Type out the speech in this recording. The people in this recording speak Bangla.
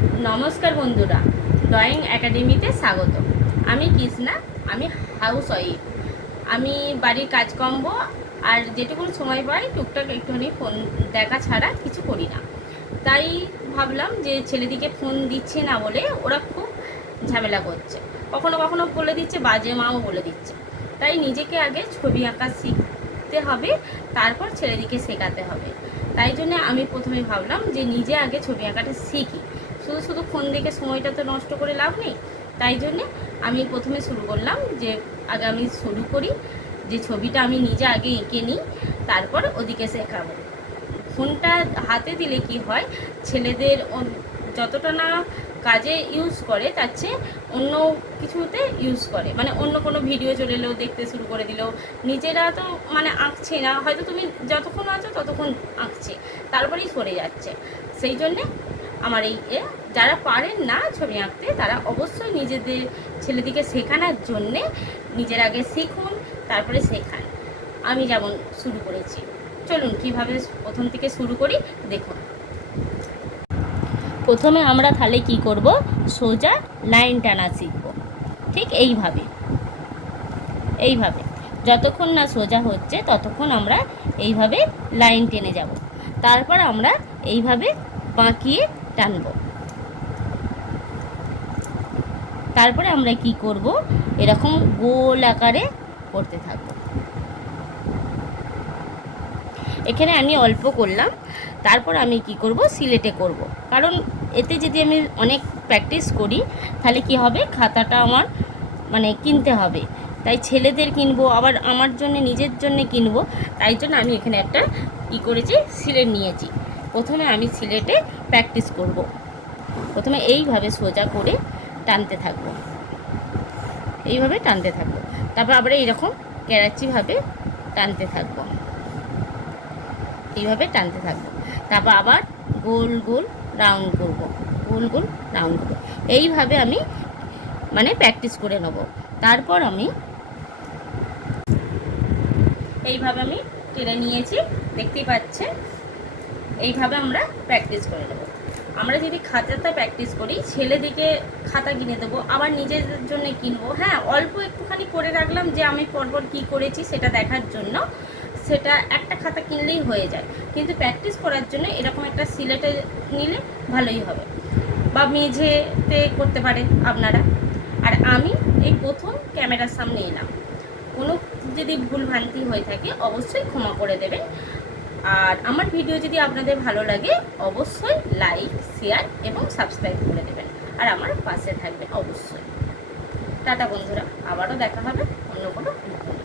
নমস্কার বন্ধুরা, ড্রয়িং একাডেমিতে স্বাগত। আমি কৃষ্ণা, আমি হাউস ওয়াইফ। আমি বাড়ির কাজকর্ম আর যেটুকু সময় পাই টুকটাক একটুখানি ফোন দেখা ছাড়া কিছু করি না। তাই ভাবলাম যে ছেলেদিকে ফোন দিচ্ছে না বলে ওরা খুব ঝামেলা করছে, কখনো কখনো বলে দিচ্ছে, বাজে মাও বলে দিচ্ছে। তাই নিজেকে আগে ছবি আঁকা শিখতে হবে, তারপর ছেলেদিকে শেখাতে হবে। তাই জন্য আমি প্রথমে ভাবলাম যে নিজে আগে ছবি আঁকাটা শিখি, শুধু শুধু ফোন দেখে সময়টা তো নষ্ট করে লাভ নেই। তাই জন্যে আমি প্রথমে শুরু করলাম যে আগে আমি শুরু করি, যে ছবিটা আমি নিজে আগে এঁকে নিই, তারপর ওদিকে শেখাবো। ফোনটা হাতে দিলে কি হয়, ছেলেদের যতটা না কাজে ইউজ করে তার চেয়ে অন্য কিছুতে ইউজ করে, মানে অন্য কোনো ভিডিও চলে এলেও দেখতে শুরু করে দিলেও নিজেরা তো মানে আঁকছে না, হয়তো তুমি যতক্ষণ আছো ততক্ষণ আঁকছে, তারপরেই সরে যাচ্ছে। সেই জন্যে আমার এই যারা পারেন না ছবি আঁকতে তারা অবশ্যই নিজেদের ছেলেদিকে শেখানোর জন্যে নিজের আগে শিখুন, তারপরে শেখান। আমি যেমন শুরু করেছি, চলুন কিভাবে প্রথম থেকে শুরু করি দেখুন। প্রথমে আমরা তাহলে কি করব, সোজা লাইন টানা শিখব। ঠিক এইভাবে যতক্ষণ না সোজা হচ্ছে ততক্ষণ আমরা এইভাবে লাইন টেনে যাব, তারপর আমরা এইভাবে বাঁকিয়ে টানব। তারপরে আমরা কি করব, এরকম গোল আকারে করতে থাকব। এখানে আমি অল্প করলাম, তারপর আমি কি করব, সিলেটে করব। কারণ এতে যদি আমি অনেক প্র্যাকটিস করি তাহলে কি হবে, খাতাটা আমার মানে কিনতে হবে। তাই ছেলেদের কিনবো, আবার আমার জন্য নিজের জন্য কিনবো। তাই জন্য আমি এখানে একটা কি করেছি, সিলেট নিয়েছি। প্রথমে আমি সিলেটে প্র্যাকটিস করব। প্রথমে এইভাবে সোজা করে টানতে থাকবো, এইভাবে টানতে থাকবো। তারপর আবার এইরকম কেরাচিভাবে টানতে থাকবো, এইভাবে টানতে থাকবো। তারপর আবার গোল গোল রাউন্ড করব, গোল গোল রাউন্ড করব। এইভাবে আমি মানে প্র্যাকটিস করে নেব। তারপর আমি এইভাবে আমি টেনে নিয়েছি, দেখতেই পাচ্ছেন। এইভাবে আমরা প্র্যাকটিস করে নেব। আমরা যদি খাতাটা প্র্যাকটিস করি, ছেলেদিকে খাতা কিনে দেবো, আবার নিজের জন্য কিনবো। হ্যাঁ, অল্প একটুখানি করে রাখলাম যে আমি পরপর কী করেছি সেটা দেখার জন্য, সেটা একটা খাতা কিনলেই হয়ে যায়। কিন্তু প্র্যাকটিস করার জন্য এরকম একটা সিলেটে নিলে ভালোই হবে, বা মেঝেতে করতে পারেন আপনারা। আর আমি এই প্রথম ক্যামেরার সামনে এলাম, কোনো যদি ভুল ভ্রান্তি হয়ে থাকে অবশ্যই ক্ষমা করে দেবেন। আর আমার ভিডিও যদি আপনাদের ভালো লাগে অবশ্যই লাইক, শেয়ার এবং সাবস্ক্রাইব করে দেবেন, আর আমার পাশে থাকবেন অবশ্যই। টাটা বন্ধুরা, আবারও দেখা হবে অন্য কোনো ভিডিও।